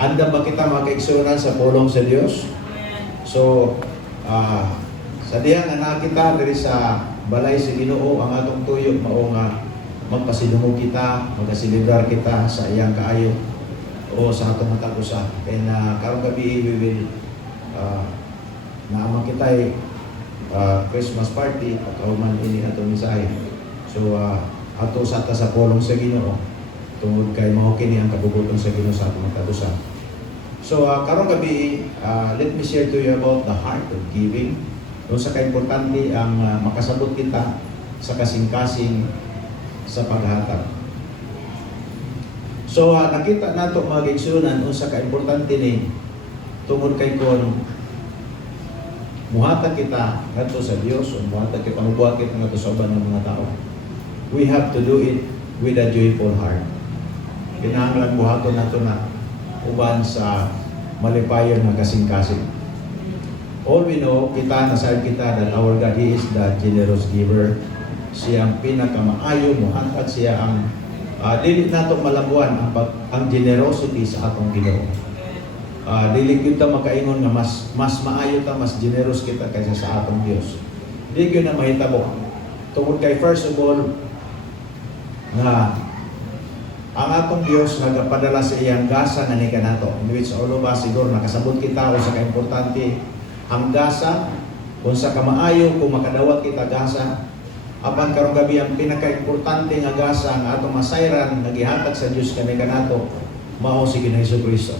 Anda ba kita makaigsunan sa pulong sa Dios? So, sa diyan nga kita diri sa balay sa Ginoo, ang atong tuyo mao nga magpasidungog kita, magasilibrar kita sa iyang kaayo o sa atong matag usa. Kaya na karong gabi we will naamang kita Christmas party at kauman ini atong mensahe. So ato sa ta sa pulong sa Ginoo tungod kay mao kini ang kabubuton sa Ginoo sa atong matag usa. So, karong gabi, let me share to you about the heart of giving. Kung sa ka-importante ang makasabot kita sa kasing-kasing sa paghatag. So, nakita nato mga igsunan kung sa ka-importante ni tungod kay kon muhatag kita ngadto sa Dios o muhatag kita mabuhat kita ngadto sa uban ng mga tao. We have to do it with a joyful heart. Kinahanglan buhaton nato na uban sa malipayon na kasing-kasing. All we know, kita, nasayad kita that our God, He is the generous giver. Siya ang pinakamaayo, muhantag siya ang dili nato malabuan ang generosity sa atong Ginoo. Dili kita makaingon nga mas maayo ta, mas generous kita kaysa sa atong Dios. Dili gyud na mahitabo. Tungod kay first of all nga ang atong Dios nagapadala sa iyang gasa nga ni kanato, in which all of us siguro nakasabot kita o sa kaimportante ang gasa kung sa kamaayo kung makadawat kita gasa apan karong gabi ang pinakaimportante nga gasa nga atong masayran nagihatag sa Dios kani kanato mao si Ginoong Hesukristo.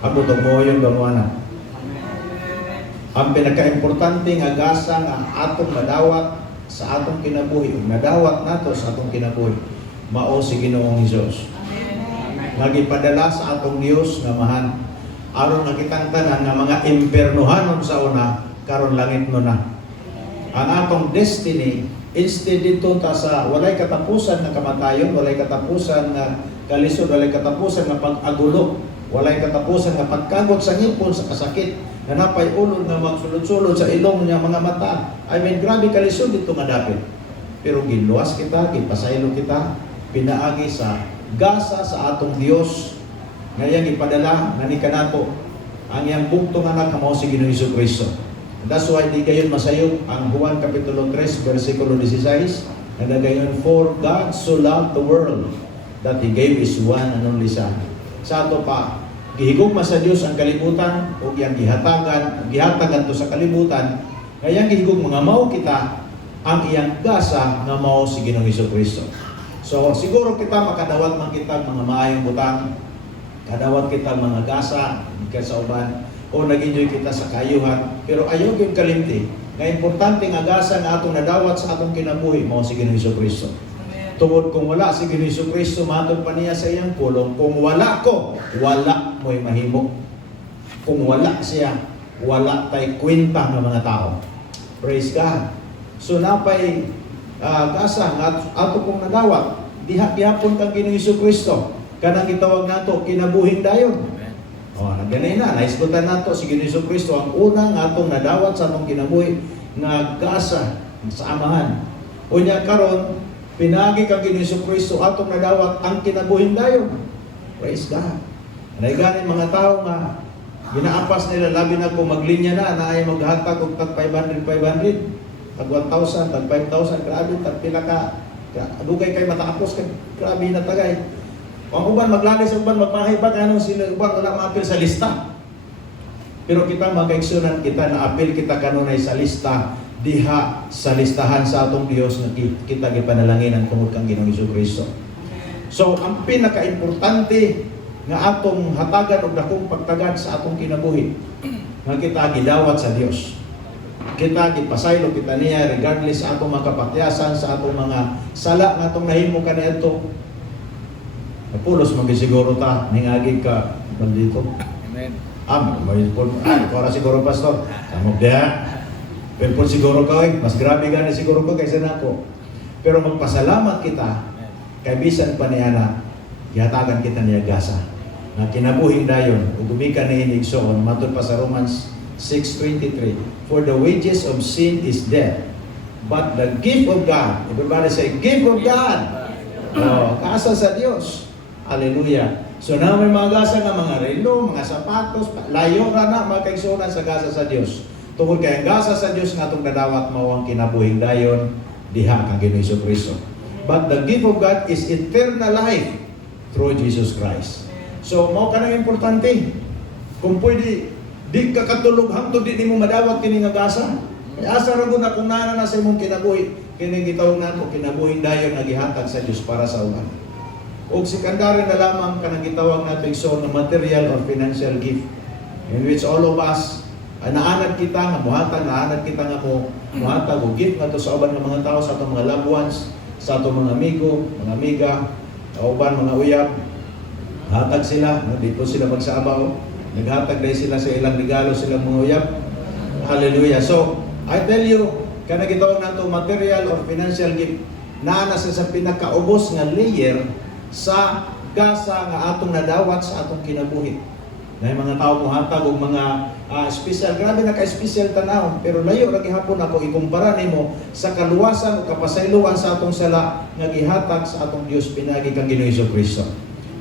Abot og mo yon gamuana. Ang pinakaimportante nga gasa nga atong madawat sa atong kinabuhi ug nadawat nato sa atong kinabuhi mao si Ginoong Hesus. Nagipadala sa atong Dios nga mahan aron nakitang tanan nga mga impernohanon sa una karon langit no na. Ang atong destiny instead dito ta sa walay katapusan nga kamatayon, walay katapusan nga kalisod, walay katapusan nga pag-agulo, walay katapusan nga pagkagot sa ngipon sa kasakit, nga napay ulod nga magsulod-sulod sa ilong niya mga mata. I mean, grabe kalisod dito nga dapit. Pero ginluwas kita, gipasaylo kita, pinaagi sa gasa sa atong Dios ngayang ipadala nga ni kanato ang iyang bugtong anak mao si Ginoong Hesukristo. That's why di gayon masayop ang Juan kapitulo 3 bersikulo 16 nagagayon, for God so loved the world that He gave His one and only Son. Sa ato pa gihigugma sa Dios ang kalibutan ug iyang gihatagan to sa kalibutan ngayang gihigugma nga mao kita ang iyang gasa nga mao si Ginoong Hesukristo. So, siguro kita makadawat man kita mga maayong butang, kadawat kita mga gasa, sa uban, o nag-enjoy kita sa kayuhan, pero ayaw yung kalimti, nga importante nga gasa nga atong nadawat sa atong kinabuhi, mao si Ginoong Hesukristo. Tungod kung wala si Ginoong Hesukristo, matod pa niya sa iyang pulong, kung wala ko, wala mo'y mahimo. Kung wala siya, wala tay kwenta ng mga tao. Praise God. So, napay gasa nga ato kong nadawat gihapon kang Ginoong Hesukristo kanang gitawag nato kinabuhing dayon. Ganay na naisgutan nato si Ginoong Hesukristo ang unang atong nadawat sa atong kinabuhi nga gasa sa amahan. Unya karon pinagi kang Ginoong Hesukristo atong nadawat ang kinabuhing dayon. Praise God. Naigani mga tao nga ginaapas nila labi na kung maglinya na ay maghatag og tag 500 tag 1,000, tag 5,000, grabe, tag pila ka, dugay kay matapos, grabe na tagay. Ang uban, maglalis ang uban, magmahibag, anong sila uban, wala maapil sa lista. Pero kita magkaigsunan kita, naapil kita kanunay sa lista, diha sa listahan sa atong Dios na kita gipanalangin ang tungod kang Ginoong Hesukristo. So, ang pinaka-importante nga atong hatagan o dakong pagtagad sa atong kinabuhi, nga kita gidawat sa Dios. Kita gipasaylo kita niya regardless sa atong mga kapatyasan, sa atong mga sala nga atong nahimo kaniadto. Napulos magisiguro ta ningagi ka bandito. Amen. May para siguro pastor. Amog dia. Pero siguro ka mas grabe gani siguro ko kaysa nako. Pero magpasalamat kita kay bisan pa niya na gihatagan kita niya gasa. Na kinabuhing dayon ug gumikan ni igsoon matud pa sa Romans 6:23, for the wages of sin is death, but the gift of God, everybody say, gift of God. Kaasa sa Dios. Hallelujah. So na may mga gasa nga mga relo, mga sapatos, layo ra na mga kaigsunan sa gasa sa Dios. Tungod kay ang gasa sa Dios nga atong nadawat mao ang kinabuhing dayon diha kang Ginoong Kristo. But the gift of God is eternal life through Jesus Christ. So mao kanang importante. Kung pwede di ka katulog hangtod di nimo madawat kini nga gasa. Asa ra gud na kung naa na sa imong kinabuhi, kini gitawag nato kinabuhing dayon nga gihatag sa Dios para sa uban. O sekundary na lamang kanang gitawag nato igsoon nga material or financial gift, in which all of us naanad kita nga muhatag, naanad kita nga muhatag og gift ngadto sa uban nga mga tao, sa atong mga loved ones, sa atong mga amigo, mga amiga, uban mga uyab. Hatag sila, no? Dito sila magsabaw, naghatag dahil sila sa ilang regalo silang mga uyab. Hallelujah. So I tell you, kanang gitawag nato material or financial gift, naa sa pinakaubos nga layer sa gasa nga atong nadawat sa atong kinabuhi. Na mga tao mo hatag og mga special, grabe na ka-special tanawon, pero layo ra gihapon ako ikumpara nimo sa kaluwasan o kapasayloan sa atong sala nga gihatag sa atong Dios pinagi kang Ginoong Kristo.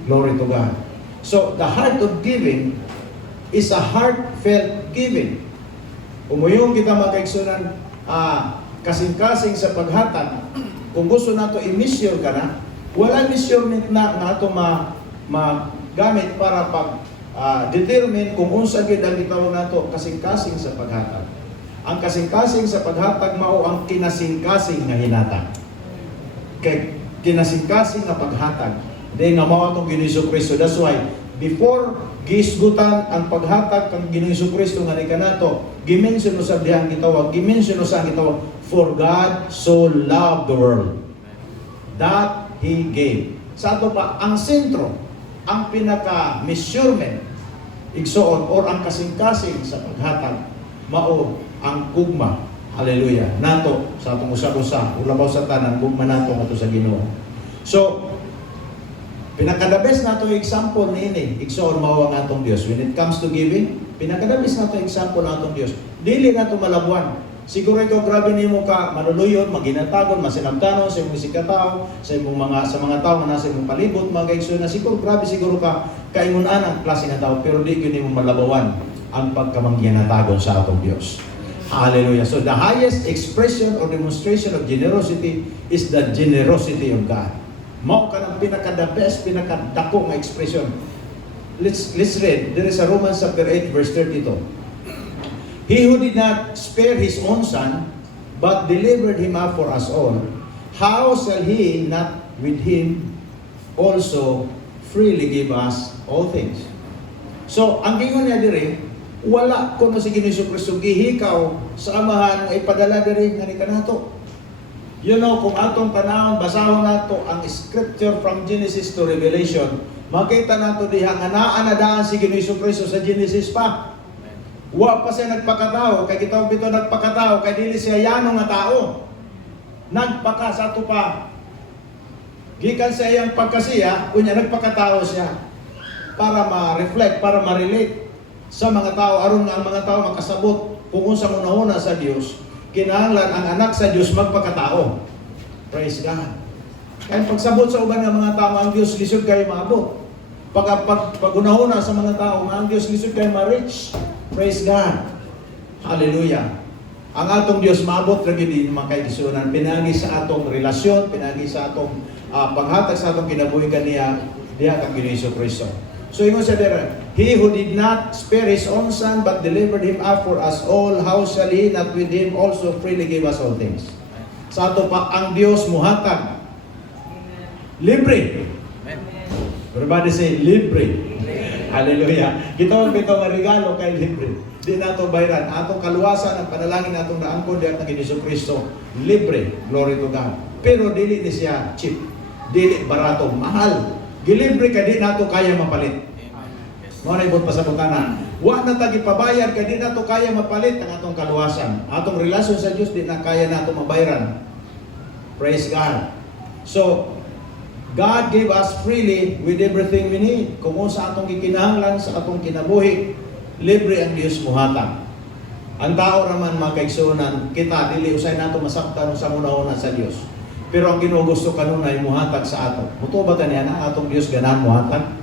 Glory to God. So the heart of giving is a heartfelt giving. Umuyong kita makaigsunan kasing-kasing sa paghatag. Kung gusto nato i-mission ka na, wala measurement na nga ito magamit para determine kung unsa gid ang gitawag nato kasing-kasing sa paghatag. Ang kasing-kasing sa paghatag mao ang kinasing-kasing nga hinatag. Kay kinasing-kasing nga paghatag, di nga mao atong Ginoong Kristo. That's why before gisgutan ang paghatag kang Ginoong Kristo nga ni kanato, gimension usab dihang gitawag, gimension usab gitawag, for God so loved the world that He gave. Sa ato pa, ang sentro, ang pinaka-measurement, igsoon, or ang kasing-kasing sa paghatag, mao ang gugma. Hallelujah. Nato, sa atong usap-usap, ulabaw sa tanan, gugma nato nga sa Ginoo. So, pinakadabes nato example niini, igsoon mao ang atong Dios. When it comes to giving, pinakadabes nato example ang atong Dios. Dili nato malabuan. Siguro ikaw grabe nimo ka manuluyon, maginatagon, masinabtanon sa imong sikataw, sa mga tao nga nasa imong palibot, mga kaigsoon na siguro grabe siguro ka kaingunan ang klase nga tao, pero di gyud nimo malabawan ang pagkamangginatagon sa atong Dios. Hallelujah. So the highest expression or demonstration of generosity is the generosity of God. Mao ka ng pinaka-the best, pinaka-dako nga expression. Let's read. There is a Romans chapter 8 verse 32. He who did not spare his own son, but delivered him up for us all, how shall he not with him also freely give us all things? So, ang gingon niya diri, wala kuno si Ginoong Kristo gihikaw sa amahan ay ipadala diri nga ni kanato. You know, kung atong panahon, basahon nato ang scripture from Genesis to Revelation, makita nato diha nga naa na daan si Ginoong Kristo sa Genesis pa. Wa pa siya nagpakatao, kay gitawag bito nagpakatao, kay dili siya yanong nga tao. Nagpaka sa ato pa. Gikan sa iyang pagkasiya, kunya nagpakatao siya para ma-reflect, para ma-relate sa mga tao, aron nga ang mga tao makasabot kung unsa una-una sa Dios, kinahanglan ang anak sa Dios magpakatao. Praise God. Kaya pagsabot sa uban nga mga tao, ang Dios lisod kayo maabot. Pag una-una sa mga tao, ang Dios lisod kayo ma-reach. Praise God. Hallelujah. Ang atong Dios maabot ra gyud din mga kaigsunan, pinagi sa atong relasyon, pinagi sa atong paghatag sa atong kinabuhi kaniya diha kang Ginoong Kristo. So ingon sa dere, he who did not spare his own son but delivered him up for us all, how shall he not with him also freely give us all things? Sa ato pa ang Dios muhatag. Libre. Everybody say libre. Hallelujah. Gitawag bitaw nga regalo kay libre. Di nato bayran. Atong kaluwasan ang panalangin natong naangkon diha kang Ginoong Kristo, libre. Glory to God. Pero dili ni siya cheap. Dili barato, mahal. Gilibre ka di nato kaya mapalit. Mo na ibot pa sa butana. Wa na ta gipabayad kay di nato kaya mapalit ang atong kaluwasan. Atong relasyon sa Dios di na kaya nato mabayaran. Praise God. So God gave us freely with everything we need. Kung sa atong gikinahanglan, sa atong kinabuhi, libre ang Dios muhatag. Ang tao raman mga kaigsunan, kita dili usay nato masaktan sa una-una sa Dios. Pero ang Ginoo gusto kanunay muhatag sa ato. Muto ba tani ana atong Dios ganahan muhatag?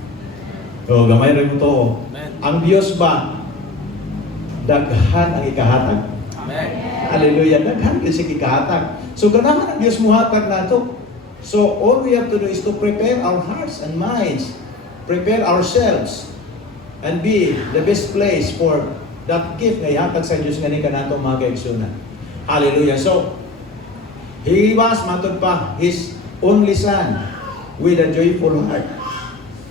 O gamay ra muto. Ang Dios ba daghan ang ikahatag? Amen. Hallelujah, daghan kasi ikahatag. So ganahan ang Dios muhatag nato. So all we have to do is to prepare our hearts and minds, prepare ourselves, and be the best place for that gift nga ihatag sa Dios nga ni kanato mga kaigsunan. Hallelujah. So He was, matod pa, His only Son with a joyful heart.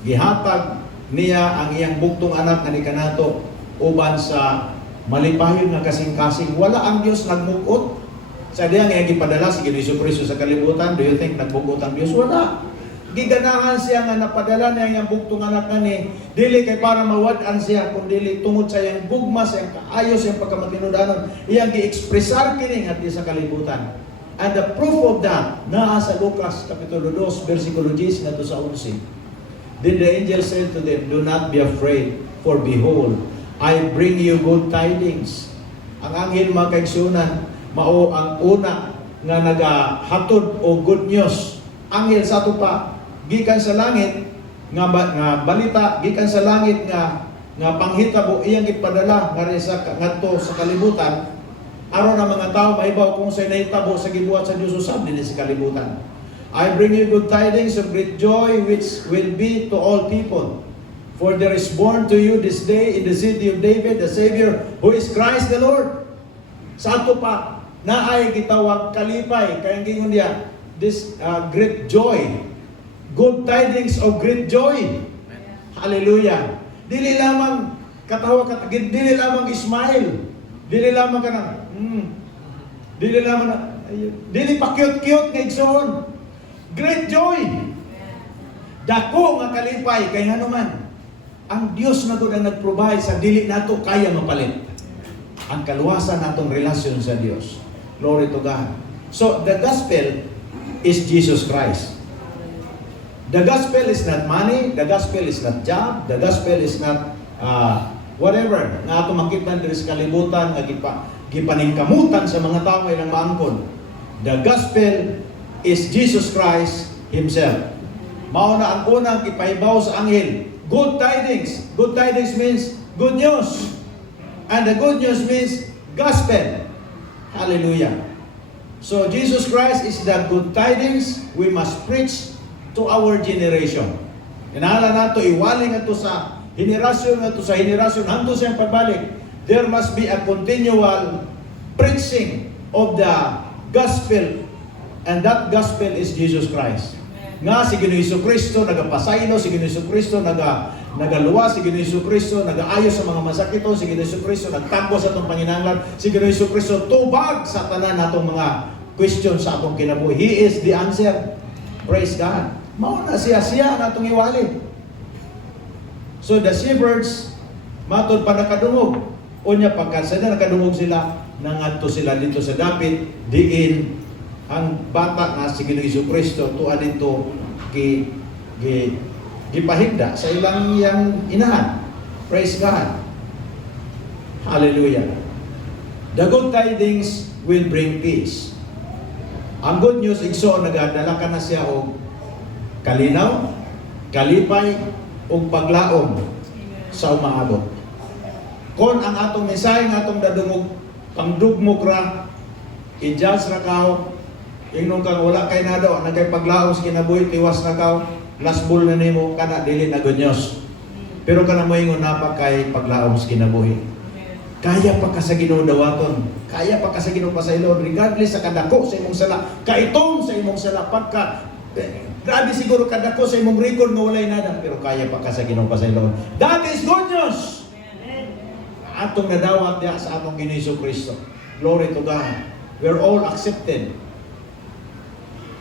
Gihatag niya ang iyang buktong anak nga ni kanato uban sa malipayon nga kasing-kasing. Wala ang Dios nagmugot. Sa diya nga gipadala si Jesu-Kristo sa kalibutan, do you think nagmugot ang Dios? Wala. Giganahan siya nga napadala niya ang buktong anak ni dili kay para mawad-an siya kun dili tungod sa iyang gugma, sa iyang kaayo, sa iyang pagkamatinudanon, iyang gi-expressar kini ngadto sa kalibutan. And the proof of that, naa sa Lucas Kapitulo 2, versikulo 10 ngadto sa 11. Then the angel said to them, "Do not be afraid, for behold, I bring you good tidings." Ang anghel mga kaigsunan, mao ang una nga nagahatod o good news. Anghel sa ato pa, gikan sa langit, nga balita, gikan sa langit nga panghitabo, iyang ipadala nga rin sa ngadto sa kalibutan, aron ang mga tao maibaw kung sa'y nahitabo sa gibuhat sa Diyos usab din sa kalibutan. I bring you good tidings of great joy which will be to all people. For there is born to you this day in the city of David a Savior who is Christ the Lord. Sa ato pa, naay gitawag kalipay, kaya gingon niya, this great joy. Good tidings of great joy. Hallelujah. Dili lamang katawa, dili lamang smile. Dili lamang ka na, dili lamang na, dili pa cute-cute nga igsoon. Great joy. Dako nga kalipay, kay hanuman. Ang Dios na to na nag-provide sa dili nato kaya mapalit. Ang kaluwasan natong relasyon sa Dios. Glory to God. So, the gospel is Jesus Christ. The gospel is not money, the gospel is not job, the gospel is not whatever nga ato makita diri sa kalibutan nga gipaningkamutan sa mga tao nga ilang maangkon. The gospel is Jesus Christ Himself. Mao na ang unang ipahibaw sa anghel. Good tidings. Good tidings means good news. And the good news means gospel. Hallelujah. So Jesus Christ is the good tidings we must preach to our generation. Inaala nato iwaling ato sa henerasyon ato sa henerasyon hangtod sa iyang pagbalik. There must be a continual preaching of the gospel, and that gospel is Jesus Christ. Nga si Ginoong Jesucristo nagapasaylo, si Ginoong Jesucristo nagaluwas, si Ginoong Jesucristo nagaayo sa mga masakito, si Ginoong Jesucristo nagtagpo sa atong panginahanglan, si Ginoong Jesucristo tubag sa tanan natong mga question sa atong kinabuhi. He is the answer. Praise God. Mao na siya natong iwali. So the shepherds matod pa nakadungog. Unya pagkasada nakadungog sila, nangadto sila dito sa dapit diin ang bata nga si Ginoong Jesucristo tuwa dito gipahigda sa ilang yang inahan. Praise God. Hallelujah. The good tidings will bring peace. Ang good news igsoon nagadala ka na siya og kalinaw, kalipay ug paglaom sa umaabot. Kon ang atong mensahe nga atong dadungog pangdugmok ra, i-judge ra kao, ingnon kang wala kay nado, nagay paglaom sa kinabuhi, tiwas na kao, last bull na nimo kana dili na good news. Pero kana mo ingon napa kay paglaom sa kinabuhi. Kaya pa ka sa Ginoo dawaton, kaya pa ka sa Ginoo pasaylon regardless sa kadako sa imong sala, kaitom sa imong sala pagka grabe siguro kadako sa imong record nga walay nada, pero kaya pa ka sa Ginoo pasaylon. That is good news. Atong nadawat diha sa atong Ginoong Jesucristo. Glory to God. We're all accepted.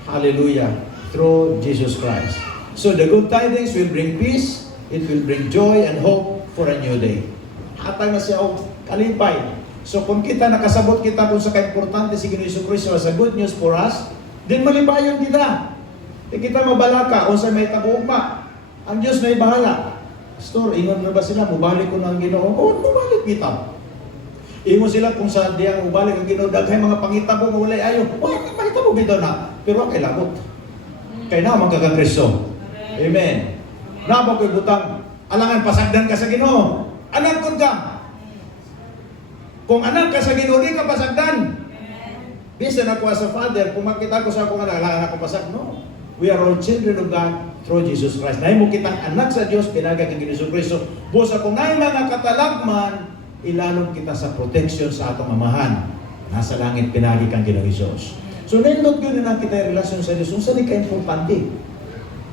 Hallelujah. Through Jesus Christ. So the good tidings will bring peace, it will bring joy and hope for a new day. Hatag na siya og kalipay. So kung kita nakasabot kita kung sa kaimportante si Ginoong Jesucristo as a good news for us, din malibayon kita. Di kita mabalaka o sa may taguugma. Ang Diyos na ibahala. Pastor, ingon na ba sila, mubalik ko na ang Ginoo? Oo, mubalik kita. Ingon sila kung sa diyang mubalik ang Ginoo, daghay mga pangitabo mo walay ayo. Wala ka pangitabo bitaw na. pero kay labot. Kay na magkakakristo. Amen. Na ko'y butang, alangan pasagdan ka sa Ginoo. Anak ko ka. Kung anak ka sa Ginoo, di ka pasagdan. Bisan ako as a father, kung makita ko sa akong anak, alangan ako pasag. No. We are all children of God through Jesus Christ. Nahin mo kitang anak sa Diyos, pinagay kang Ginoo Kristo. Busa kung nahin mga katalagman, ilalong kita sa protection sa atong amahan. Nasa langit, pinagi kang Ginoo Jesus. So, nindot yun na kita yung relasyon sa Diyos. Kung saan ka-importante.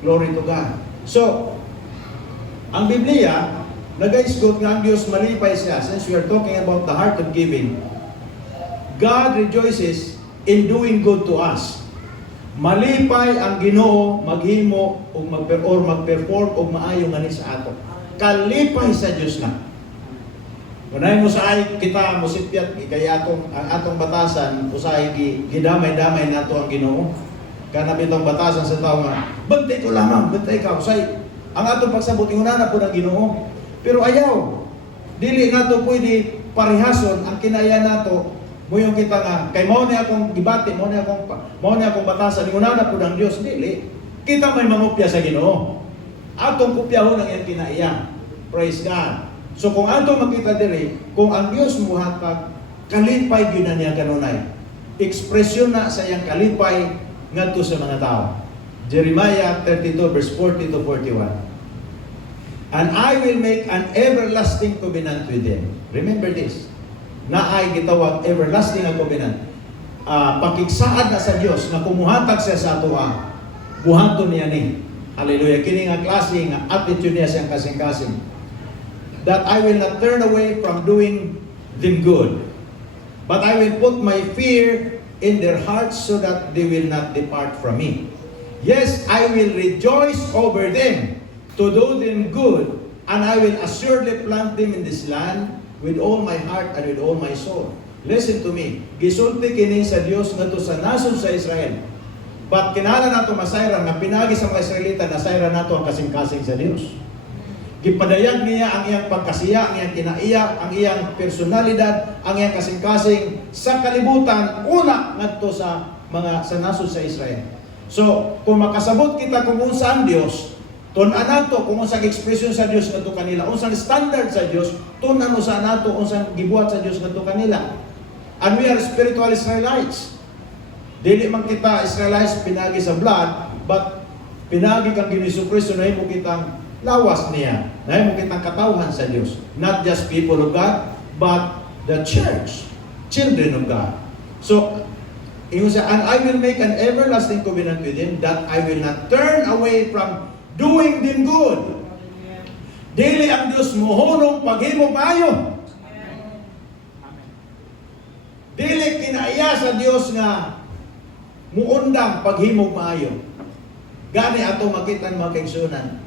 Glory to God. So, ang Biblia, nag-isgot nga ang Diyos malipay siya. Since we are talking about the heart of giving, God rejoices in doing good to us. Malipay ang Ginoo maghimo o mag-perform o maayo nga ni sa ato. Kalipay sa Diyos na. Unay mo sa ay kita musipyat kaya atong batasan usahay gidamay-damay nato ang Ginoo. Kana bitong batasan sa tao nga, bantay ko lamang, bantay ka usay. Ang atong pagsabot inguna na po ng Ginoo. Pero ayaw. Dili nato pwede parihason ang kinaya nato. Muyon kita nga kay mao ni akong gibati, mao ni akong batasan inguna na po ng Dios dili. Kita may mangupya sa Ginoo. Atong kupyahon ang iyang kinaiya. Praise God. So kung ato makita diri, kung ang Dios muhatag, kalipay gyud na niya kanunay. Ekspresyon na sa iyang kalipay ngadto sa mga tao. Jeremiah 32 verse 40 to 41. And I will make an everlasting covenant with them. Remember this. Na ay gitawag everlasting ang covenant. Pakigsaad na sa Dios na kumuhatag siya sa ato buhaton niya ni. Hallelujah. Kini nga klase nga attitude niya siyang kasing-kasing. That I will not turn away from doing them good. But I will put my fear in their hearts so that they will not depart from me. Yes, I will rejoice over them to do them good, and I will assuredly plant them in this land with all my heart and with all my soul. Listen to me. Gisulti kini sa Dios ngadto sa nasod sa Israel. But kinahanglan nato masayran nga pinagi sa mga Israelita nasayran nato ang kasing-kasing sa Dios. Gipadayag niya ang iyang pagkasiya, ang iyang kinaiya, ang iyang personalidad, ang iyang kasing-kasing sa kalibutan, una ngadto sa nasod sa Israel. So, kung makasabot kita kung unsa ang Dios, tun-an nato kung unsang ekspresyon sa Dios ngadto kanila, unsang standard sa Dios, tun-an usa nato unsang gibuhat sa Dios ngadto kanila. And we are spiritual Israelites. Dili man kita Israelites pinagi sa blood, but pinagi kang Ginoo Kristo na imo kitang lawas niya. Na mo kitang katawhan sa Diyos. Not just people of God, but the church. Children of God. So, and I will make an everlasting covenant with them that I will not turn away from doing them good. Dili ang Diyos muhunong paghimo maayo. Dili kinaiya sa Diyos nga muundang paghimo maayo. Gani ato makita mga kaigsunan.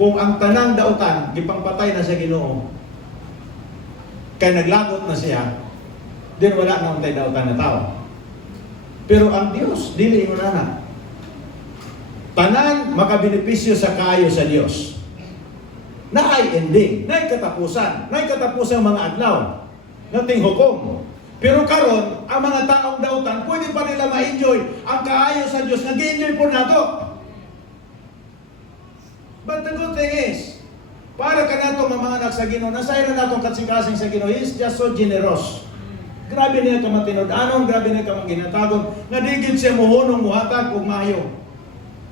Kung ang tanang dautan, gipangpatay na sa Ginoo, kay naglagot na siya, din wala na untay dautan na tao. Pero ang Dios, dili mo na. Tanan, makabenepisyo sa kaayo sa Dios. Na ay ending, na ay katapusan mga adlaw, nating hukom. Pero karon, ang mga taong dautan, pwede pa nila ma-enjoy ang kaayo sa Dios, nag-enjoy po nato. But the good thing is, para ka nato mga anak sa Ginoo, nasayra nato kasing-kasing sa Ginoo, He is just so generous. Grabe niya ka matinod-anon, grabe niya ka maginatagon, nadigid siya muhunong muhatag ug maayo.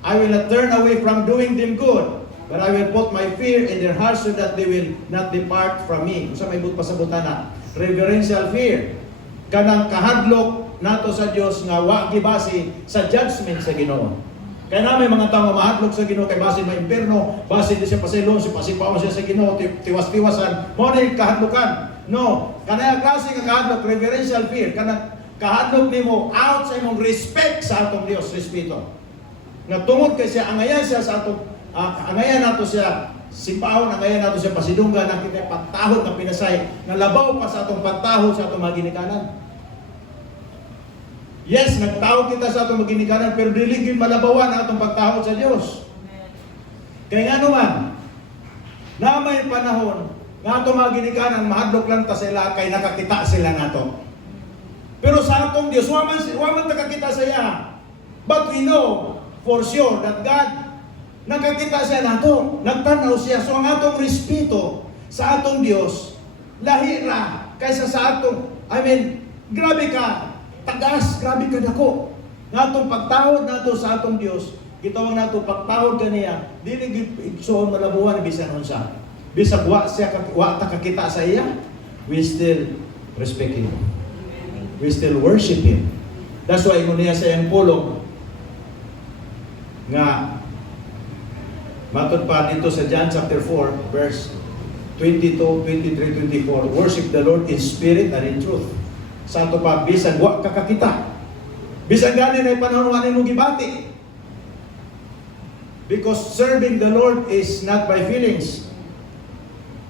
I will not turn away from doing them good, but I will put my fear in their hearts so that they will not depart from me. Usa may but pasabutan na, reverential fear. Kanang kahadlok nato sa Dios nga wa gibase sa judgment sa Ginoo. Kaya namin mga tao mahadlok sa Ginoo kay basin ma impierno, basin di siya pasilong, si pasipaw siya sa Ginoo, tiwas-tiwasan, mo na kahadlokan. No, kanang klase nga kahadlok, reverential fear, kanang kahadlok nimo out sa imong respect sa atong Dios, respeto. Nga tungod kay siya angayan siya sa atong angayan nato siya simpahon, angayan nato siya pasidunggan, nakita pagtahod na pinasay, nga labaw pa sa atong pagtahod sa atong maginikanan. Yes, nagtao kita sa atong maginikanan, pero dili gyud malabawan ang atong pagtahod sa Dios. Kaya nga naman, na may panahon nga atong maginikanan mahadlok lang ta sila kay nakakita sila nato. Pero sa atong Dios, waman nakakita sa iya. But we know for sure that God nakakita siya nato, nagtanaw siya. So ang atong respeto sa atong Dios lahi ra kaysa sa atong, grabe ka tagas, grabe ka dako. Nga atong pagtawad nato sa atong Dios, gitawag nato pagtawad kaniya, dili igsoon malabuhan bisan unsa. Bisag wa ta kakita sa iya, we still respect Him. We still worship Him. That's why ingon niya sa iyang pulong nga matod pa dito sa John chapter 4 verse 22, 23, 24, worship the Lord in spirit and in truth. Sa ato pa bisan wa ka kakita. Bisan gani na panahon wa nimo gibati. Because serving the Lord is not by feelings.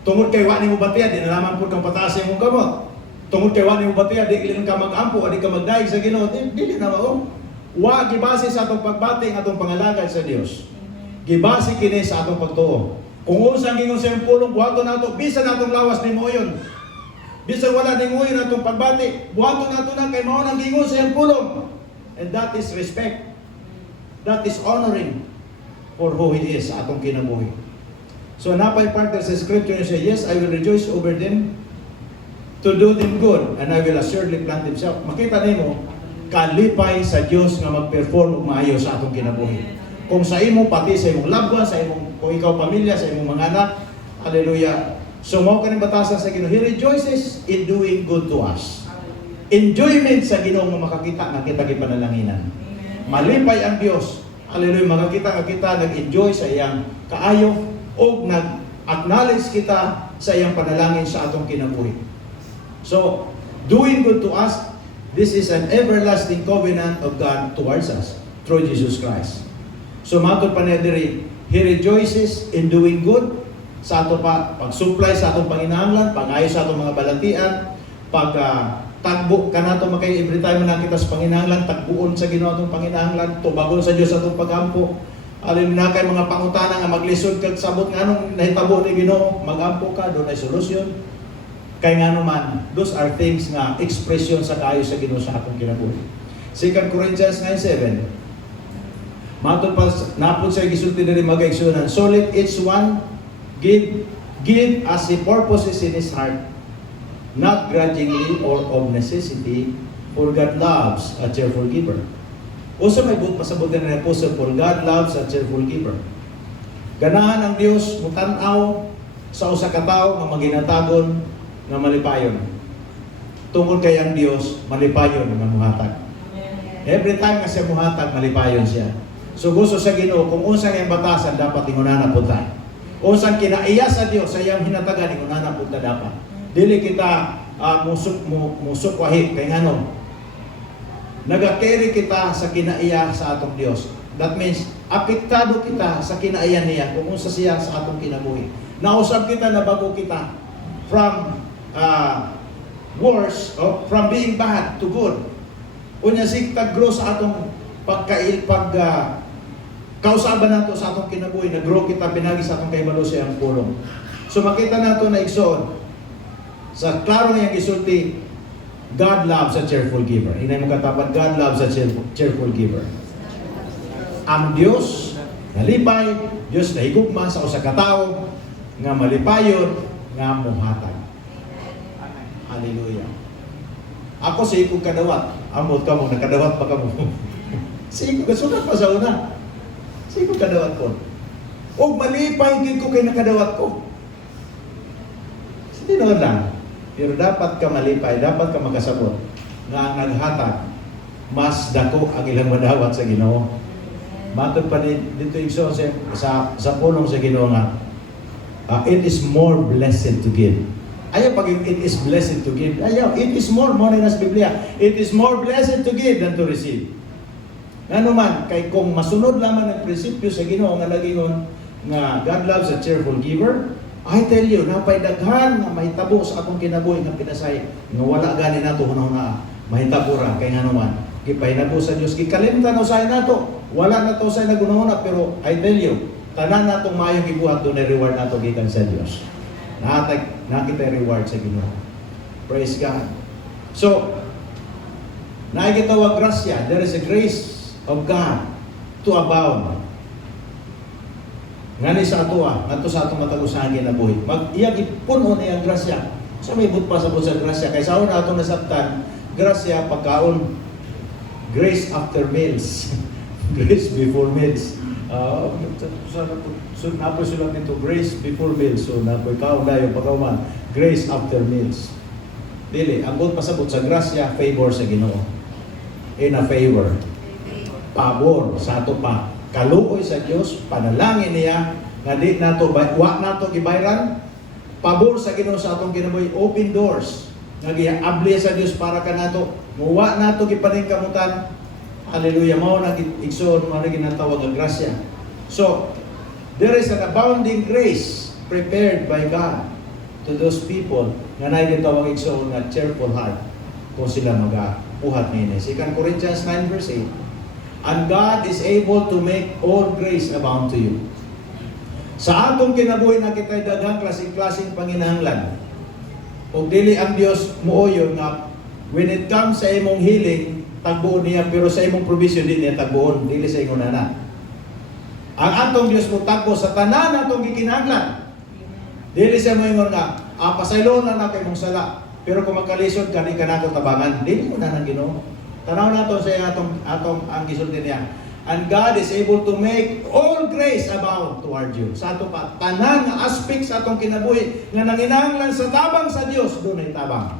Tungod kay wa nimo batiya, di na lamang pud kang pataas imong gamot. Tungod kay wa nimo batiya, di ilang ka magampo, di ka magdaig sa Ginoo, dili na mao. Wa gibase sa atong pagbati ang atong pangalagad sa Dios. Gibase kini sa atong pagtuo. Kung unsang gingon sa pulong buhaton nato, bisan natong lawas ni moyon. Bisan wala ning moyon atong pagbati, buhaton nato na kay mao nang gingon sa pulong. And that is respect. That is honoring for who He is sa atong kinabuhi. So napay part sa scripture niya say, yes, I will rejoice over them to do them good, and I will assuredly plant himself. Makita nimo kalipay sa Dios nga mag-perform og maayo sa atong kinabuhi. Kung sa imo pati sa imong loved one, sa imong kung ikaw pamilya, sa imong mga anak, hallelujah. So mao kaning batasan sa Ginoo, He rejoices in doing good to us. Enjoyment sa Ginoo nga makakita nga kita gipanalanginan. Malipay ang Dios. Hallelujah, makakita nga kita nag-enjoy sa iyang kaayo o nag-acknowledge kita sa iyang panalangin sa atong kinabuhi. So, doing good to us, this is an everlasting covenant of God towards us through Jesus Christ. So, matod pa niya diri, He rejoices in doing good sa ato pag-supply sa atong panginahanglan, pag-ayos sa atong mga balatian, tagbo ka nato makay every time na kita sa panginahanglan, tagbuon sa Ginoo atong panginahanglan, tubagon sa Dios atong pagampo. Alim na kay mga pangutana nga maglisod kag sabot nga anong nahitabo ni Ginoo, magampo ka, doon ay solusyon. Kay nga naman, those are things nga expression sa kaayo sa Ginoo sa atong kinabuhi. 2 Corinthians 9:7. Matod pa napud sa gisulti diri magaigsunan, so let each one give as he purposes in his heart, not grudgingly or of necessity, for God loves a cheerful giver. Usa may buot pasabutin ni Apostle Paul, God loves a cheerful giver. Ganahan ang Dios mutan-aw sa usa ka tawo nga maginatagon nga malipayon. Tungod kay ang Dios malipayon nga muhatag. Every time nga siya muhatag, malipayon siya. So gusto sa Ginoo kung unsang iyang batasan dapat ingunana punta. Unsang kinaiya sa Dios sa iyang hinatagan ingunana punta dapat. Dili kita musukwahi kay ngano. Nagakeri kita sa kinaiya sa atong Dios. That means apektado kita sa kinaiya niya kung unsa siya sa atong kinabuhi. Nausab kita na bago kita from worse or from being bad to good. Unya sig tag-grow sa atong kausaban nato sa atong kinabuhi, nag-grow kita pinagi sa atong kahibalo sa iyang pulong. So makita nato na igsoon sa klaro nga gisulti, God loves a cheerful giver. Inay mo katapat, God loves a cheerful giver. Ang Dios nalipay, Dios na higugma sa usa ka tawo nga malipayon nga muhatag. Hallelujah. Ako sa ikong kadawat, amot ka mo, nakadawat pa ka mo. Sa ikong kasulat pa sa una. Sa ikong kadawat ko. O malipay din ko kay nakadawat ko. Hindi naman lang. Pero dapat ka malipay, dapat ka makasabot nga ang naghatag, mas dako ang ilang madawat sa Ginoo. Matod pa dito yung sa pulong sa Ginoo nga, it is more blessed to give. Ayaw pag it is blessed to give. Ayaw, it is more rin as Biblia. It is more blessed to give than to receive. Ano man, kay kung masunod lamang ang prinsipyo sa Ginoo nga lagingon nga God loves a cheerful giver, I tell you, napay daghan nga mahitabo sa akong kinabuhi nga pinasay nga wala gani nato hunahuna mahitabo ra kay nganuman. Gipahinabo sa Dios, gikalimtan usay nato. Wala na to usay nagunahuna pero I tell you, tanan natong maayong gibuhat do na reward nato gikan sa Dios. Nakita reward sa Ginoo. Praise God. So, Na gitawag grasya, there is a grace of God to abound. Ngani sa atoa, ngadto sa atong matag-usahan kinabuhi. Iyang ipunon iyang grasya. Sa may but pa sa grasya kay sa una atong nasabtan, grasya pagkaon, grace after meals. Grace before meals. So napoy sila dito, grace before meals. So napoy kaon dayo pagkauman, grace after meals. Dili, ang but pasabot sa grasya, favor sa Ginoo. In a favor. Pabor sa ato pa. Kaluoy sa Dios, panalangin niya nga di nato wa nato gibayran. Pabor sa Ginoo sa atong kinabuhi, open doors. Nga giabli sa Dios para kanato, muwa nato gipaningkamutan. Hallelujah, mao na igsoon, mao na ginatawag ang grasya. So, there is an abounding grace prepared by God to those people nga na ginatawag igsoon nga cheerful heart kung sila magabuhat niya. 2 Corinthians 9 verse 8. And God is able to make all grace abound to you. Sa atong kinabuhi na kita'y daghang klaseng-klaseng panginahanglan. O dili ang Dios muoyon nga when it comes sa imong healing, tagbuon niya, pero sa imong provision din niya tagbuon, dili sa imong nana. Ang atong Dios mo tagbo sa tanan atong gikinahanglan. Dili sa imong ingon nga, pasaylo na kay mong sala, pero kung magkalisod ka, di ka nato tabangan, dili mo na nang Ginoo. Tanaw nato sa atong ang gisulti niya. And God is able to make all grace abound toward you. Sa ato pa, tanan nga aspect sa atong kinabuhi nga nanginahanglan sa tabang sa Dios, dunay tabang.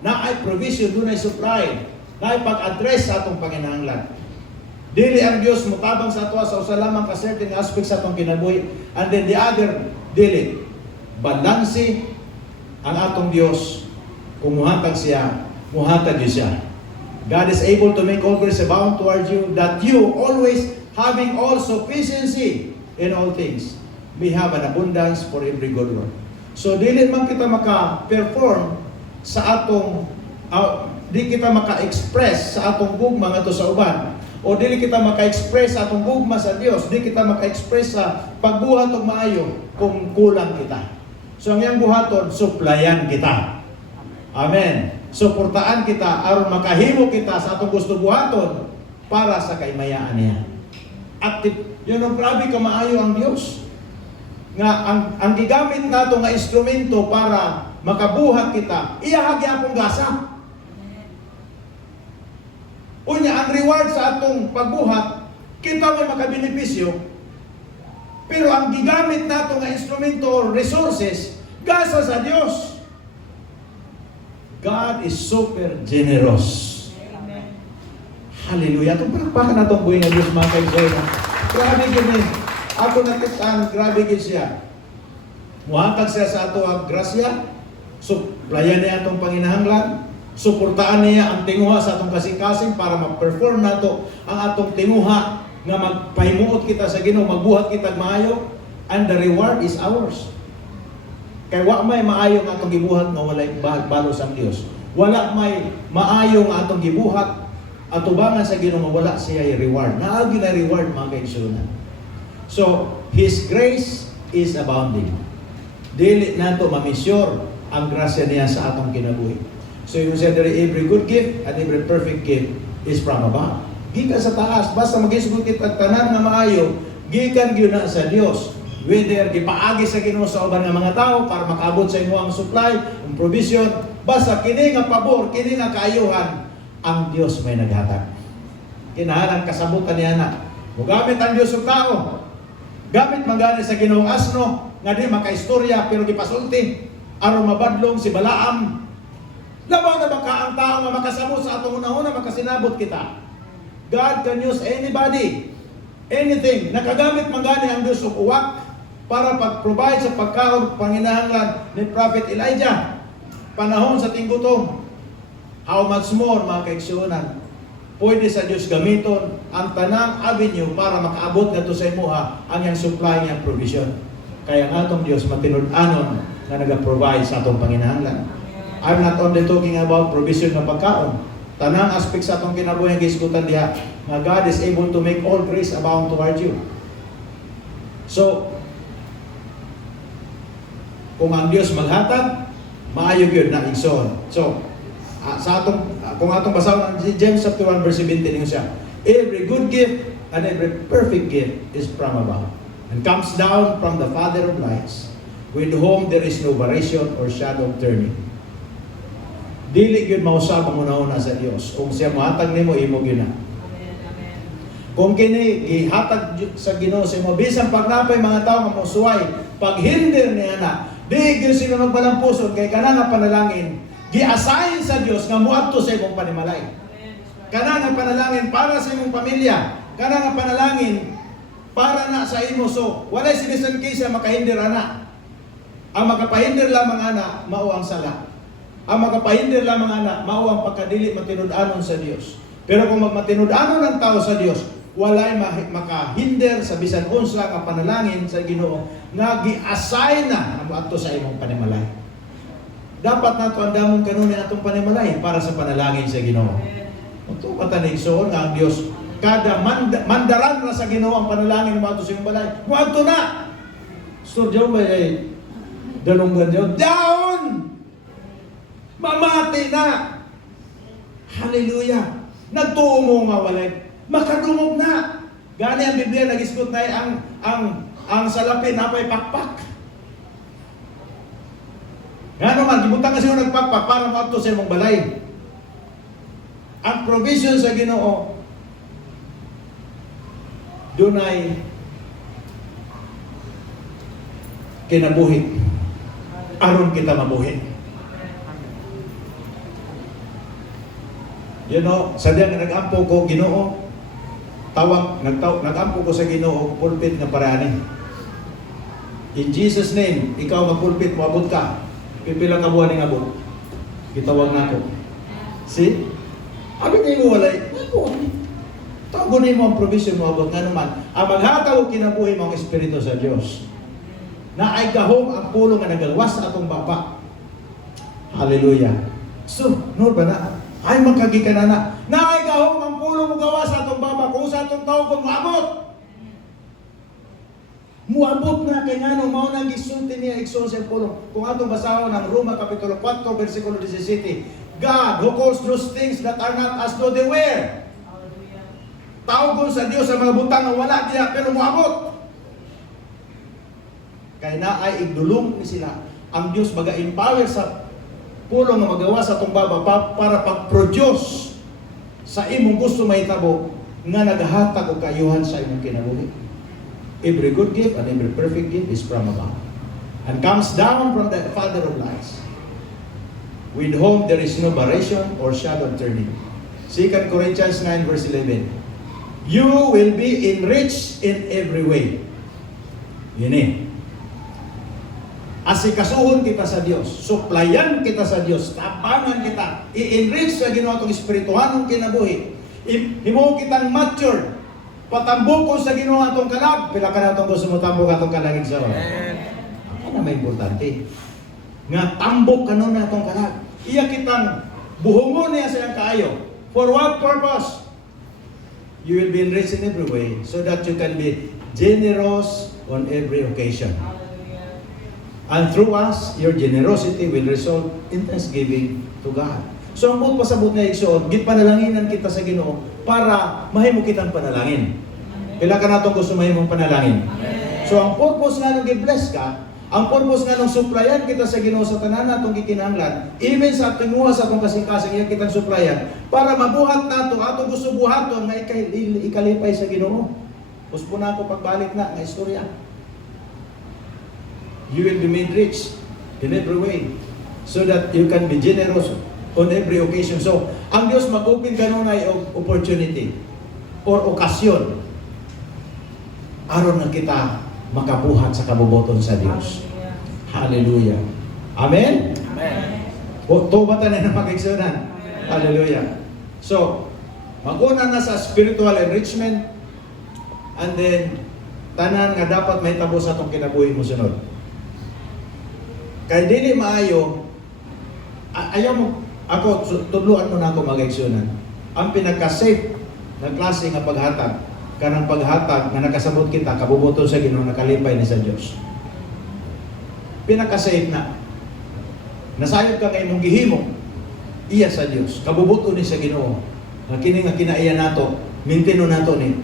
Na ay provision, dunay supply. Na ay pag-address sa atong panginahanglan. Dili ang Dios mutabang sa ato sa usa lamang ka certain aspect sa atong kinabuhi, and then the other dili. Balanse ang atong Dios kung muhatag siya, muhatag siya. God is able to make all grace abound toward you, that you always having all sufficiency in all things may have an abundance for every good work. So dili man kita maka-perform sa atong di kita maka-express sa atong gugma ngadto sa uban, o dili kita maka-express sa atong gugma sa Dios, di kita maka-express sa pagbuhat og maayo kung kulang kita. So ang iyang buhaton, suplayan kita. Amen. Suportaan kita aron makahimo kita sa atong gusto buhaton para sa kaimayaan niya. At yun ang grabe ka maayo ang Dios. Nga ang gigamit nato nga instrumento para makabuhat kita, iyahag gyapon gasa. Unya, ang reward sa atong pagbuhat, kita may makabenepisyo, pero ang gigamit nato nga instrumento or resources, gasa sa Dios. God is super generous. Amen. Hallelujah. Itong palakpakan na itong buhay ng Diyos, mga kaibigan. Grabe gini. Ako nakitaan, grabe gini siya. Muhatag siya sa ato ang grasya, suplayan niya itong panginahanglan, suportaan niya ang tinguha sa atong kasing-kasing para mag-perform nato ang atong tinguha nga magpahimuot kita sa Ginoo, magbuhat kita maayo, and the reward is ours. Kay wa may maayo nga atong gibuhat nga walay balos ang Dios. Wala may maayo nga atong gibuhat atubangan sa Ginoo nga wala siya reward. Naagi na reward, mga kaigsunan. So, His grace is abounding. Dili nato ma-measure ang grasya niya sa atong kinabuhi. So you said that every good gift and every perfect gift is from above. Gikan sa taas, basta mag-isgot kita tanan nga maayo, gikan gyud na sa Dios. Whether gipaagi sa Ginoo sa uban nga mga tao para makaabot sa imo ang supply, ang provision, basta kini nga pabor, kini nga kaayuhan, ang Dios may naghatag. Kinahanglan kasabutan niya na. Mugamit ang Dios og tao. Gamit man gani sa Ginoong asno nga di makaistorya pero gipasulti aron mabadlong si Balaam. Labaw na baka ang tao nga makasabot sa atong una-una makasinabot kita. God can use anybody, anything. Nakagamit man gani ang Dios og uwak para pag-provide sa pagkaon panginahanglan ni Prophet Elijah panahon sa tinggutom. How much more, mga kaigsunan, pwede sa Diyos gamiton ang tanang avenue para makaabot nato sa imuha ang yang supply niyang provision. Kaya ang atong Diyos matinud-anon na nag-provide sa atong panginahanglan. I'm not only talking about provision ng pagkaon. Tanang aspect sa atong kinabuhi ang gisgutan diha na God is able to make all grace abound toward you. So, kung ang Diyos maghatag, maayo yun na igsoon. So, sa kung atong basahon ang James chapter 1 verse 17 niyo siya. Every good gift and every perfect gift is from above and comes down from the Father of lights, with whom there is no variation or shadow of turning. Dili gyud mausab ang una-una sa Dios. Kung siya mohatag nimo, imo gyud na. Kung kini gihatag sa Ginoo sa imo, bisan pagnapay mga tawo nga mosuway, pag hinder niya na, di gyud sila magbalampuson kay kana nga panalangin, gi-assign sa Dios nga moadto sa imong panimalay. Kana nga panalangin para sa imong pamilya, kana nga panalangin para na sa imo. So, walay sinisan kaysa makahinder ana. Ang makapahinder lamang ana, mao ang sala. Ang makapahinder lamang ana, mao ang pagkadili matinud-anon sa Dios. Pero kung magmatinud-anon ang tao sa Dios, walay makahinder sa bisan unsa ka panalangin sa Ginoo nga gi-assign na adto sa imong panimalay. Dapat nato andamon kanunay atong panimalay para sa panalangin sa Ginoo. Unto katanig-soon nga ang Dios kada mandaran na sa Ginoo ang panalangin mo adto sa imong balay. Moadto na. Studyo ba dalunggan Diyo down. Mamati na. Hallelujah. Nagtuo mo nga walay makadungog na. Gani ang Biblia nag-isgot na ang salapin napay pakpak. Ngano man gibutang kasi nagpakpak para maadto sa imong balay. Ang provision sa Ginoo dunay kinabuhi aron kita mabuhi. You know, sadya nga nag-ampo ko Ginoo, nag-ampo ko sa Ginoo pulpit nga parani. In Jesus name, ikaw magpulpit, moabot ka. Pipila ka buwan ning abot. Gitawag nako. See? Abi niyo walay. Tago nimo ang provision mo abot nga naman. Ang maghataw og kinabuhi mo ang espiritu sa Dios. Na ay gahom ang pulong nga nagalwas sa atong baba. Hallelujah. So, no ba na? Ay magkagikan na. Na ay gahom ang pulong mo gawas sa atong baba kung sa atong tao kung moabot. Muabot na kay ngano mao nang gisulti niya igsoon sa pulong. Kung atong basahon ang Roma kapitulo 4 bersikulo 17, God who calls those things that are not as though they were. Tawgon sa Dios sa mga butang nga wala diha pero muabot. Kay na ay igdulong ni sila. Ang Dios maga-empower sa pulong nga magawa sa atong baba para pag-produce sa imong gusto mahitabo nga nagahatag og kaayuhan sa imong kinabuhi. Every good gift and every perfect gift is from above and comes down from the Father of lights, with whom there is no variation or shadow of turning. 2 Corinthians 9 verse 11. You will be enriched in every way. Yun eh. Asikasuhon kita sa Dios, suplayan kita sa Dios, tapangan kita, i-enrich sa Ginoo atong espirituhanong kinabuhi. Himo kitang mature. Patambukon sa Ginoo atong kalag, pila ka na atong gusto mo tambok atong kalagin sa oras. Ako na may importante. Nga tambok kanon na atong kalag. Iya kitang buhungon niya sa iyang kaayo. For what purpose? You will be enriched in every way so that you can be generous on every occasion. And through us, your generosity will result in thanksgiving to God. So ang buot pasabot na igsoon, gitpanalanginan kita sa Ginoo para mahimo kitang panalangin. Pila ka natong gusto mahimong panalangin. So ang purpose nga nung gi-bless ka, ang purpose nga nung suplayan kita sa Ginoo sa tanan natong gikinahanglan, even sa tinguha sa atong kasing-kasing iya kitang suplayan, para mabuhat nato atong gusto buhaton nga ikalipay sa Ginoo. Puspon na ako pagbalik na nga istorya. You will be made rich in every way so that you can be generous on every occasion. So, ang Diyos mag-open kanunay og opportunity or okasyon aron na kita makabuhat sa kabuboton sa Diyos. Hallelujah. Amen? Amen. Tubatan na magigsunan. Hallelujah. So, mag-una na sa spiritual enrichment and then tanan nga dapat may tabo sa atong kinabuhi mo sunod. Kaya dili maayo, ayaw mo, ako, tudluan mo na ako mag-aksyonan. Ang pinaka-safe na klase nga paghatag, kanang paghatag na nakasabot kita, kabubuton sa Ginoo, nakalipay ni sa Diyos. Pinaka-safe na. Nasayod ka kay mong gihimo, iya sa Dios. Kabubuto ni sa Ginoo. Nga kini nga kinaiya nato, mintino nato ni.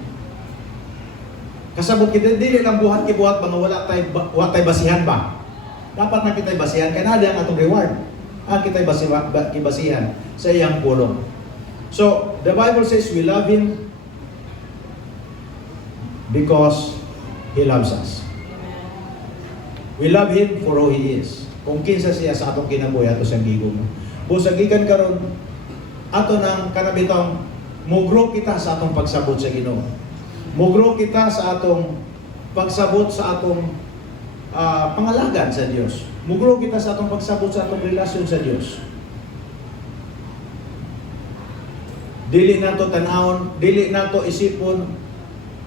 Kasabot kita dili lang buhat kibuhat mga wala tay basihan ba. Dapat na kitay basihan kay nada ang atong reward. Kitay basihan sa iyang pulong. So, the Bible says we love Him because He loves us. We love Him for who He is. Kung kinsa siya sa atong kinabuhi ato sa gigong. Busagikan karon ato nang kanabitang mugro kita sa atong pagsabot sa Ginoo. Mugro kita sa atong pagsabot sa atong pangalagad sa Dios. Mugro kita sa atong pagsabot sa atong relasyon sa Dios. Dili nato tan-awon, dili nato isipon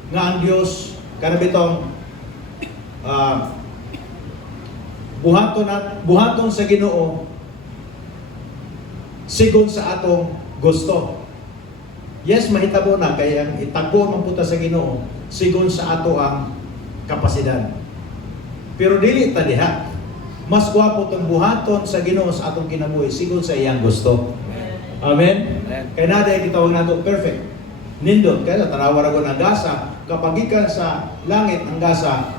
nga ang Dios kanabitong buhaton sa Ginoo sigon sa atong gusto. Yes, mahitabo na kaya itagpo man puta sa Ginoo sigon sa ato ang kapasidad. Pero dili ta diha. Mas gwapo tong buhaton sa Ginoo sa atong kinabuhi sigon sa iyang gusto. Amen. Kaya nada kitawag nato perfect. Nindot kaya tanawa ra ko ng gasa kapag ikan sa langit ang gasa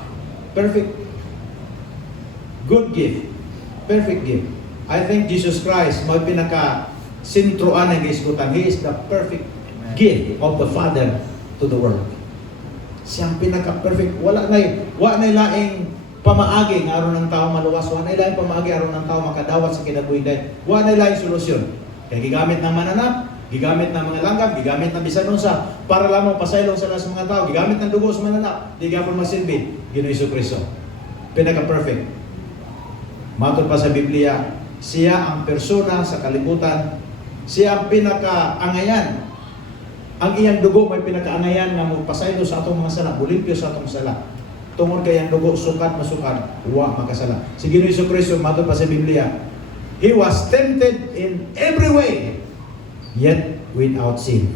perfect. Good gift. Perfect gift. I think Jesus Christ may pinaka sintroan ng gisgutan. He is the perfect gift of the Father to the world. Siyang pinaka-perfect. Wala na laing pamaagi nga aron ng tao maluwas. Wala na laing pamaagi aron ng tao makadawat sa kinabuhi. Wala na laing solusyon. Kaya gigamit ng mananap, gigamit ng mga langgam, gigamit ng bisan unsa para lamang pasaylong sa mga tao, gigamit ng dugo sa mananap, di gapon masilbi, Ginoong Jesucristo. Pinaka-perfect. Matod pa sa Biblia, siya ang persona sa kalibutan, siya ang pinaka-angayan. Ang iyang dugo may pinaka-angayan nga magpasaylo sa atong mga sala, bulimpyo sa atong sala. Tungod kay ang dugo sukat masukat, wa makasala. Si Ginoong Jesucristo matod pa sa Biblia, He was tempted in every way, yet without sin.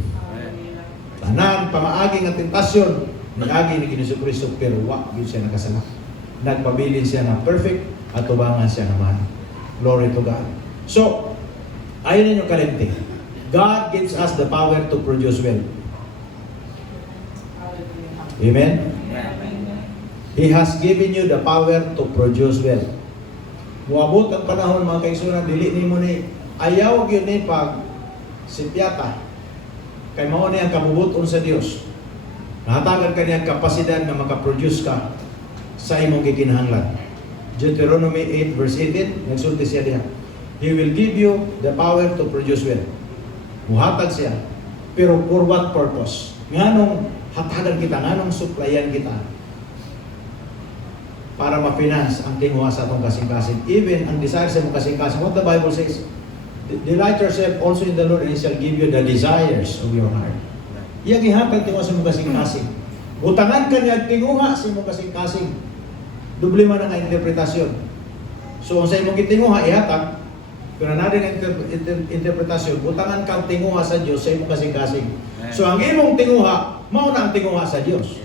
Tanan pamaagi nga tentasyon niagi ni Ginoong Jesucristo pero wa gyud siya nakasala. Nagpabilin siya na perfect at tubangan siya naman. Glory to God. So, ayon ninyo kalimti. God gives us the power to produce wealth. Amen? He has given you the power to produce wealth. Muabot ang panahon mga kaigsunan, dili nimo ni ayaw gyud ni pag sipyata. Kay mao ni ang kabubuton sa Dios. Nahatagan ka niyang kapasidad na makaproduce ka sa imong gikinahanglan. Deuteronomy 8 verse 18, nagsulti siya diha. He will give you the power to produce wealth. Muhatag siya. Pero for what purpose? Nganong hatagan kita, nganong supplyan kita para ma-finance ang tinguha sa atong kasing-kasing. Even ang desire sa mong kasing-kasing. What the Bible says, delight yourself also in the Lord and He shall give you the desires of your heart. Iyang ihatag tinguha sa mong kasing-kasing. Utangan ka niya tinguha sa mong kasing-kasing. Doble man ang interpretasyon. So, sa imong gitinguha, ihatag. Pero na rin ang interpretasyon, utangan kang tinguha sa Diyos sa imong kasing-kasing. So, ang imong tinguha, mauna ang tinguha sa Diyos.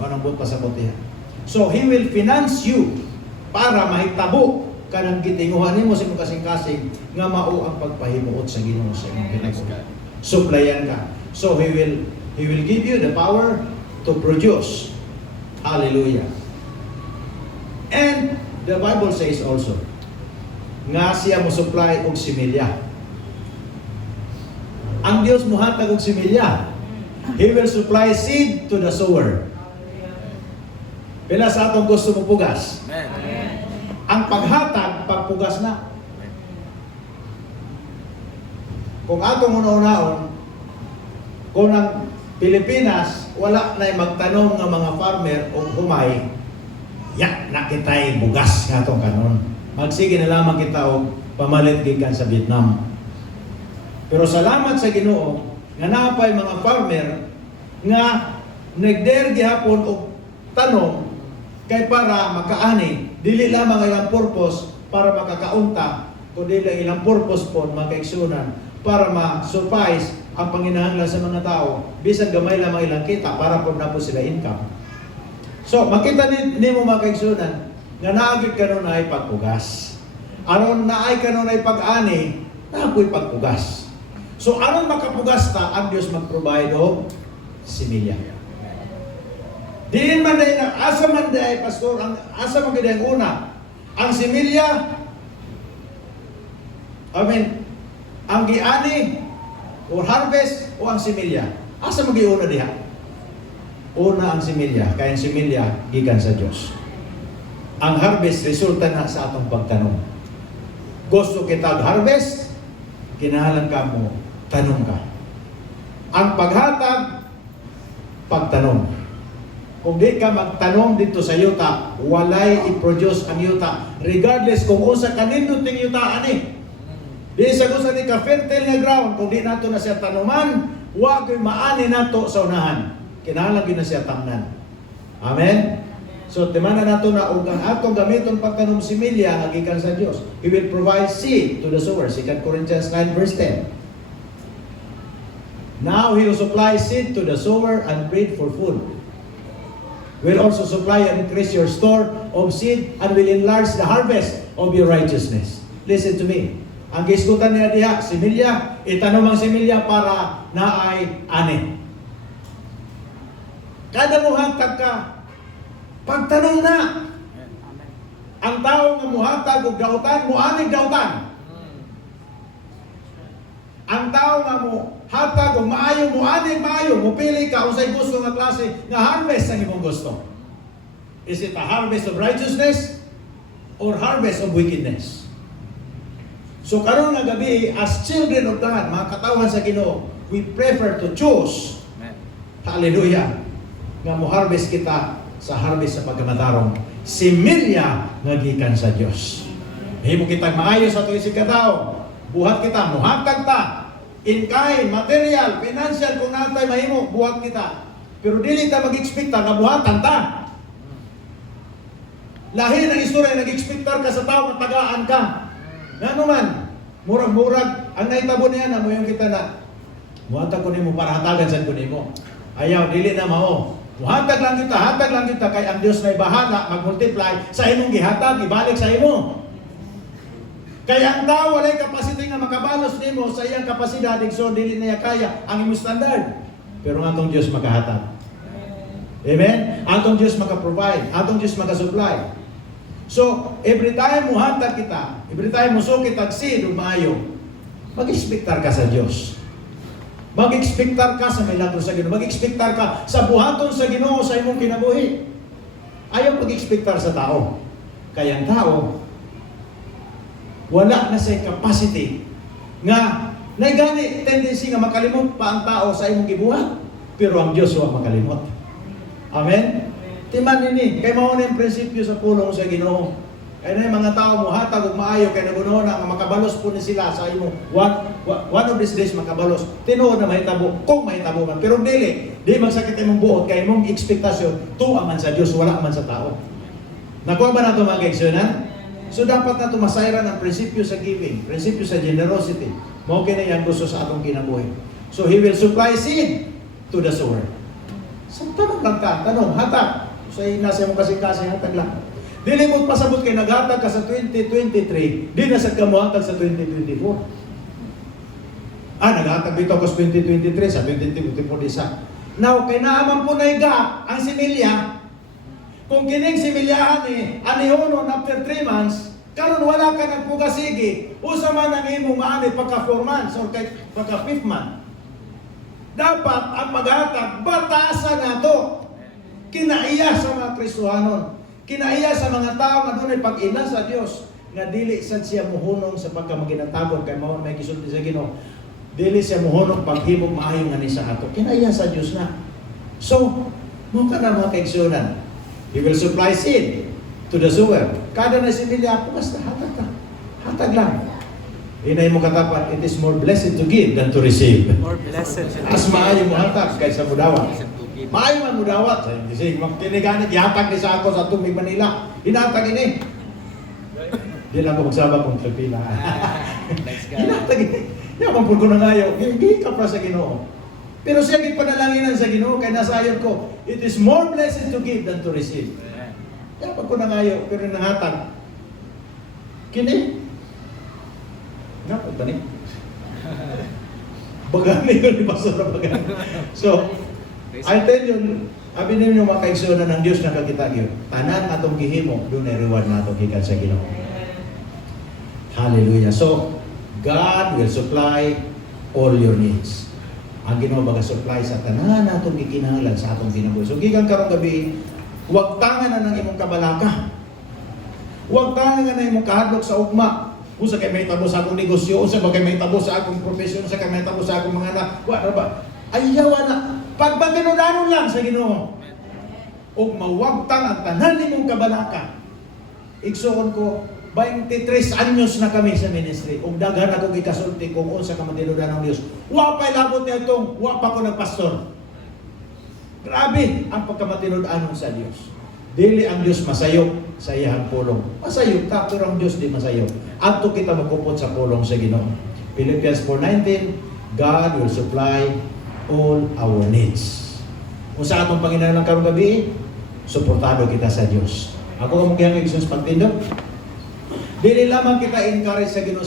Anong buot pa sa butihan. So, He will finance you para mahitabo ka ng gitinguha nimo sa imong kasing-kasing nga mao ang pagpahimuot sa Ginoo sa imong ginagawa. Supplyan ka. So, He will give you the power to produce. Hallelujah. And the Bible says also, nga siya mo supply og similya. Ang Dios muhatag og similya. He will supply seed to the sower. Pila sa atong gusto mo pugas. Amen. Ang paghatag, pagpugas na. Kung atong una-unaon, kung ang Pilipinas, wala na magtanong ng mga farmer o humay, yak nakitay bugas nga itong kanon. Magsige na lamang kita o pamalit gikan sa Vietnam. Pero salamat sa Ginoo nga napay mga farmer nga nagder gihapon og tanong kay para makaani, dili lamang ilang purpose para makakaunta, kundi ilang purpose po makaigsunan para ma-suffice ang panginahanglan sa mga tao, bisan gamay lamang ilang kita para po na po sila income. So, makita ni mo makaigsunan nga naagit kanon ay pagpugas. Aron naay kanon ay pag-ani, Napoy pagpugas. So, anong makapugas ta? Ang Diyos mag-provide o similya. Diin man dahil na, asa man dahil, pastor, asa man dahil ang una, ang similya, ang giani, or harvest, o ang similya. Asa mag-iuna diha? Una ang similya, kaya ang similya, gikan sa Diyos. Ang harvest, resulta na sa atong pagtanong. Gusto kita harvest, kinahalan ka mo, tanong ka. Ang paghatag, pagtanong. Kung di ka magtanong dito sa yuta, walay i-produce ang yuta. Regardless kung unsa kanindot ting yuta ani. Di sa gusto ni ka fertile nga ground, kung di nato na siya tanuman, wag maani nato sa unahan. Kinahanglan gyud na siya tamnan. Amen. So timana nato na og ang atong gamiton pagtanom similya nga gikan sa Dios. He will provide seed to the sower. 2 Corinthians 9 verse 10. Now He will supply seed to the sower and bread for food. Will also supply and increase your store of seed and will enlarge the harvest of your righteousness. Listen to me. Ang giskutan niya diha, similya, itanom ang similya para naay ani. Kada mo hatag ka, pagtanong na. Ang tao nga muhatag og dautan, muanig dautan. Ang tao nga mo hatag og maayo, muanig maayo, mupili ka unsay gusto nga klase nga harvest ang imong gusto. Is it a harvest of righteousness or harvest of wickedness? So karon nga gabi, as children of God, mga katawan sa Ginoo, we prefer to choose, hallelujah, nga mo-harvest kita sa harvest sa pagkamatarong similya nga gikan sa Dios. Himo kitang maayo sa tuig sa katao, buhat kita, muhatag ta, in kind, material, financial, kung natay mahimo, buhat kita. Pero dili ta mag-expecta nga buhatan ta. Lahi ng istorya, nag-expectar ka sa tao, tagaan ka. Ano man, murag-murag, ang naitabo niya na mo yung kita na, muhatag ko nimo para hatagan sa ko nimo. Ayaw, dili na mao. Muhatag lang kita, kay ang Diyos na bahala, mag-multiply, sa imong gihatag, ibalik sa imo. Kaya ang tao, walay capacity nga makabalos nimo sa iyang kapasidad, so dili niya kaya ang imong standard. Pero ang atong Diyos makahatag. Amen? Atong Diyos maka-provide, atong Diyos maka-supply. So, every time muhatag kita, every time musukit ang seed o maayo, mag-expectar ka sa Diyos. Mag-expectar ka sa milagro sa Ginoo. Mag-expectar ka sa buhaton sa Ginoo sa imong kinabuhi. Ayaw mag-expectar sa tao. Kaya ang tao, wala na sa capacity nga naigani tendency nga makalimot pa ang tao sa imong gibuhat, pero ang Diyos wa makalimot. Amen? Timan nini, kay mao na yung prinsipyo sa pulong sa Ginoo. Kaya na yung mga tao mo hatag ug maayo kay naguno na makabalos po ni sila sa imo one of these days makabalos. Tinuod na mahitabo kung mahitabo man, pero di magsakit imong buot kay imong ekspektasyon tuwa man sa Dios, wala man sa tao. Nakuha ba nato mga kaigsunan? So dapat nato masayran ang prinsipyo sa giving, prinsipyo sa generosity. Mao kini yang gusto sa atong kinabuhi. So He will supply seed to the sower. So tanong lang ka, tanong, hatag. So nasa mo kasi hatag lang. Dili mo pasabot kay naghatag ka sa 2023, di na sa kamuhatag sa 2024. Naghatag dito ako sa 2023, sa 2024 isa. Now, kay naaman po na gap ang similya. Kung kining similyahan anihonon after 3 months, karon wala ka nagpugasigi, usa man ang imong maani pagka 4 months or kay pagka 5th month. Dapat ang paghatag batasan nato. Kinaiya sa mga Kristohanon, kinaiya sa mga tao nga dunay pag-ina sa Dios, nga dili sad siya muhunong sa pagkamaginatagon kay mao may gisulti sa Ginoo. Dili siya muhunong paghimog maayo nga ni sa ato. Kinaiya sa Dios na. So, mo ka na mga kaigsunan. He will supply seed to the sower. Kada na similya, basta hatag ka. Hatag lang. Inay mo katapat, it is more blessed to give than to receive. More blessed. As maayo mo hatag kaysa mudawat. Maayo man mudawat. Kasi kiniganit, ihatag ni sa ako sa Tumig, Manila. Hinatag ini. Di lang ko magsabag kung Pilipina. Hinatag ini. Yaman po ko na ngayon. Hindi ka pa sa Ginoo. Pero siya panalaginan sa Ginoo, kaya nasa ayon ko, it is more blessed to give than to receive. Yaman ko na ngayon, pero nahatag. Kini. Napag ba ni? Bagami yun ni Pastor na bagami. So, I tell you, abi ninyo mga kaigsunan ng Diyos na kakita yun. Tanan atong gihimo, doon ay reward na atong gikan sa Ginoo. Hallelujah. So, God will supply all your needs. Ang Ginoo baga supply sa tanan atong gikinahanglan sa atong kinabuhi. So, gikan karong gabi, huwag tangan na ng imong kabalaka. Huwag tangan na imong kahadlok sa ugma. Kung sa kay may tabo sa akong negosyo, sa kay may tabo sa akong profesyon, sa kay may tabo sa akong mga anak, wala ba? Ayaw na. Pagpatinudanon lang sa Ginoo. O mawagtang ang tanan nimong kabalaka. Igsuon ko, 23 anyos na kami sa ministry. Ug daghan ako gikasulti kung unsa ka matinudan ng Dios. Wa pa labot nitong wa pa ko nagpastor. Grabe ang pagkamatinudanon sa Dios. Dili ang Dios masayop sa iyang pulong. Masayop ta pero ang Dios di masayop. Adto kita magkupot sa pulong sa Ginoo. Philippians 4:19, God will supply all our needs. Kung sa atong Panginoon karong gabi, suportado kita sa Diyos. Ako ang mga igsoon pagtindog. Dili lamang kita encourage sa Ginoo